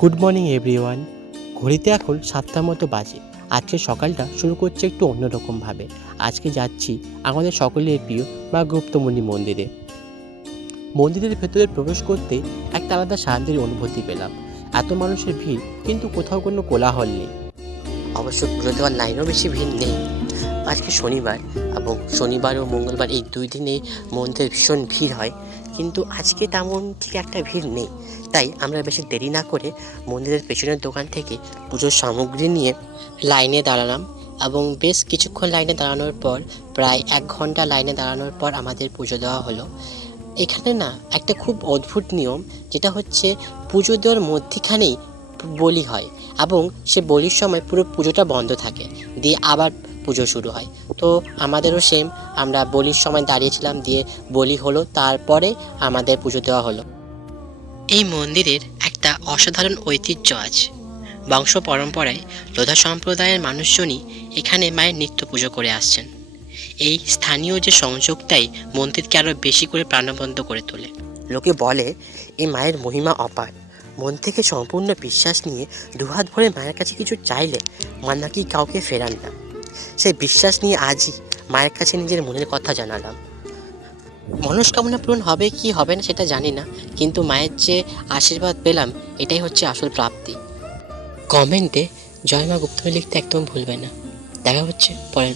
Good morning everyone. ঘড়িতে এখন ৭টার মতো বাজে। আজকে সকালটা শুরু করছে একটু অন্যরকমভাবে। আজকে যাচ্ছি আমাদের সকলের প্রিয় মা গুপ্তমণি মন্দিরে। মন্দিরের ভেতরে প্রবেশ করতে একটা আলাদা শান্তির অনুভূতি পেলাম। এত মানুষের ভিড়, কিন্তু কোথাও কোনো কোলাহল নেই। অবশ্য পুজো দেওয়ার লাইনেও বেশি ভিড় নেই। আজকে শনিবার, এবং শনিবার ও মঙ্গলবার এই ২ দিনে মন্দিরে ভীষণ ভিড় হয়, কিন্তু আজকে তেমন ঠিক একটা ভিড় নেই। তাই আমরা বেশি দেরি না করে মন্দিরের পেছনের দোকান থেকে পুজোর সামগ্রী নিয়ে লাইনে দাঁড়ালাম, এবং বেশ কিছুক্ষণ লাইনে দাঁড়ানোর পর, প্রায় ১ ঘন্টা লাইনে দাঁড়ানোর পর আমাদের পুজো দেওয়া হলো। এখানে না একটা খুব অদ্ভুত নিয়ম, যেটা হচ্ছে পুজো দেওয়ার মধ্যিখানেই বলি হয়, এবং সে বলির সময় পুরো পুজোটা বন্ধ থাকে, দিয়ে আবার পুজো শুরু হয়। তো আমাদেরও সেম, আমরা বলির সময় দাঁড়িয়েছিলাম, দিয়ে বলি হলো, তারপরে আমাদের পুজো দেওয়া হলো। এই মন্দিরের একটা অসাধারণ ঐতিহ্য আছে। বংশ পরম্পরায় লোধা সম্প্রদায়ের মানুষজনই এখানে মায়ের নিত্য পুজো করে আসছেন। এই স্থানীয় যে সংযোগটাই মন্দিরকে আরও বেশি করে প্রাণবন্ত করে তোলে। লোকে বলে এই মায়ের মহিমা অপার। মন থেকে সম্পূর্ণ বিশ্বাস নিয়ে দুহাত ভরে মায়ের কাছে কিছু চাইলে মা নাকি কাউকে ফেরান না। সেই বিশ্বাস নিয়ে আজই মায়ের কাছে নিজের মনের কথা জানালাম। মনস্কামনা পূরণ হবে কি হবে না সেটা জানি না, কিন্তু মায়ের যে আশীর্বাদ পেলাম, এটাই হচ্ছে আসল প্রাপ্তি। কমেন্টে জয় মা গুপ্তমণি লিখতে একদম ভুলবে না। দেখা হচ্ছে পরের